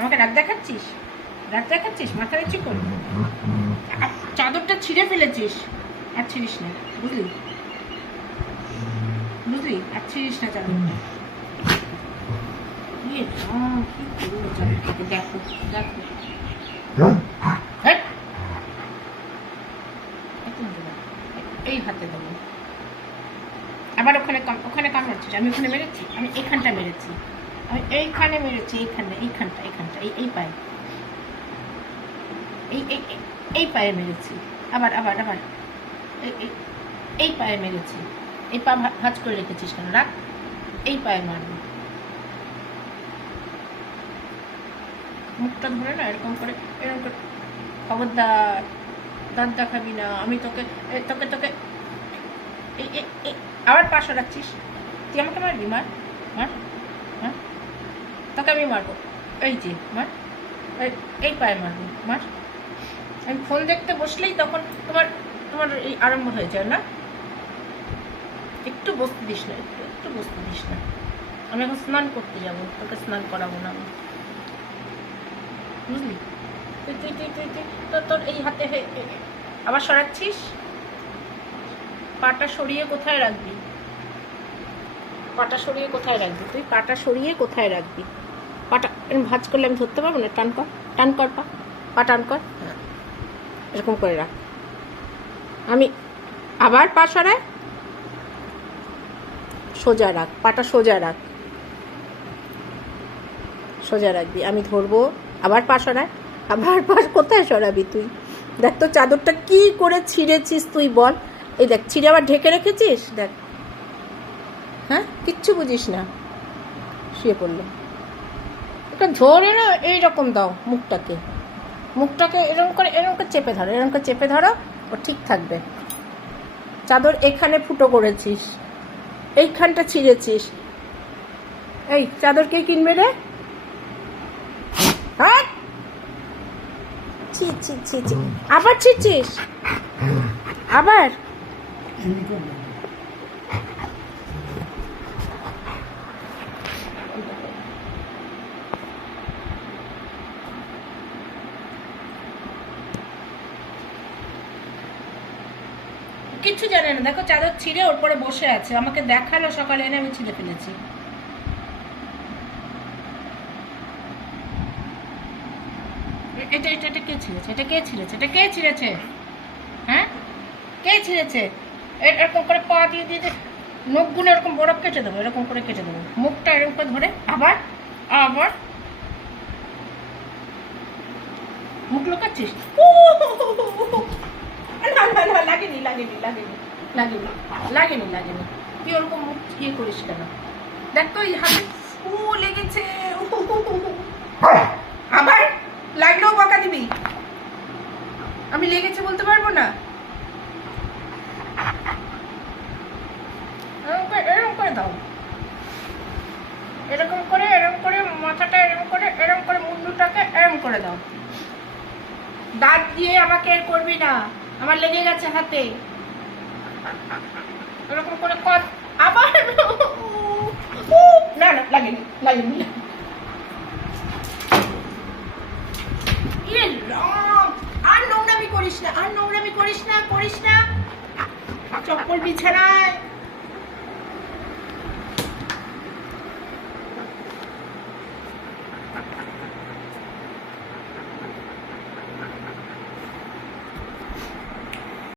আমাকে রাগ দেখাচ্ছিস? রাগ দেখাচ্ছিস? মাথা নিচু কর। চাদরটা ছিঁড়ে ফেলেছিস, আর ছিঁড়িস না, বুঝলি? বুঝলি? আর ছিঁড়িস না চাদরটা। দেখো দেখো, এই হাতে দেবো। আবার ওখানে ওখানে কামড়াচ্ছিস। আমি ওখানে মেরেছি? আমি এইখানটা মেরেছি, আমি এইখানে মেরেছি, এইখানটা এই পায়ে, এই পায়ে মেরেছি। আবার আবার আবার এই পায়ে মেরেছি। এই পা ভাঁজ করে রেখেছিস কেন? রাখ, এই পায়ে মারবো। মুখটা ধরে না এরকম করে খবরদার, দাঁত দেখাবি না। আমি তোকে তোকে তোকে আবার পা সরাচ্ছিস। তুই আমাকে মারবি? মার মার মার, তোকে আমি মারবো। এই যে মার, এই পায়ে মারবো, মার। আমি ফোন দেখতে বসলেই তখন তোমার তোমার এই আরম্ভ হয়ে যায় না? একটু বসতে দিস না, একটু বসতে দিস না। আমি এখন স্নান করতে যাবো, তোকে স্নান করাবো না আমি, বুঝলি? তুই তুই তুই তুই তুই তোর এই হাতে আবার সরাচ্ছিস। পাটা সরিয়ে কোথায় রাখবি? পাটা সরিয়ে কোথায় রাখবি তুই? পাটা সরিয়ে কোথায় রাখবি? পাটা এরকম ভাঁজ করলে আমি ধরতে পারবো না। টান কর, টান কর, পা টান কর। হ্যাঁ, এরকম করে রাখ। আমি আবার পা সরায়, সোজা রাখ, পাটা সোজা রাখ, সোজা রাখবি। আমি ধরবো, আবার পা সরায়, আবার পা। কোথায় সরাবি তুই? দেখ তো চাদরটা কি করে ছিঁড়েছিস তুই, বল। এই দেখ, ছিঁড়ে আবার ঢেকে রেখেছিস, দেখ। হ্যাঁ, কিচ্ছু বুঝিস না, শুয়ে পড়লো। এটা ধরে না এইরকম দাও মুখটাকে, মুখটাকে এরকম করে চেপে ধরো, এরকম করে চেপে ধরো, ও ঠিক থাকবে। চাদর এখানে ফুটো করেছিস, এইখানটা ছিঁড়েছিস। এই চাদর কে কিনবে রে? হ্যাঁ, ছি ছি ছি ছি, আবার ছিঁড়ছিস? আবার কিচ্ছু জানে না। দেখো চাদর ছিঁড়ে ওর পরে বসে আছে, আমাকে দেখালো সকালে, এনে আমি ছিঁড়ে ফেলেছি। এটা এটা এটা কে ছিঁড়েছে? এটা কে ছিঁড়েছে? এটা কে ছিঁড়েছে? হ্যাঁ, কে ছিঁড়েছে? এরকম করে পা দিয়ে দিয়ে নখগুলো এরকম বরফ কেটে দেবো, এরকম করে কেটে দেবো। মুখটা এরকম করে ধরে আবার আবার মুখ লোকাচ্ছিস? না না না, লাগেনি লাগেনি লাগেনি লাগেনি লাগেনি লাগেনি। তুই ওরকম মুখ ইয়ে করিস কেন? দেখ তো এই হাতে লেগেছে। আবার লাগলেও বকা দিবি? আমি লেগেছে বলতে পারবো না? এরকম করে দাও, এরকম করে মাথাটা এরকম করে মুন্ডুটাকে এরকম করে দাও। দাঁত দিয়ে আমাকে এর করবি না, আমার লেগে গেছে হাতে। এরকম করে কর আবার। না না, লাগেনি লাগেনি। ইয়ে রাম, আর নোংরামি করিস না, আর নোংরামি করিস না, করিস না। চপ্পল বিছানায়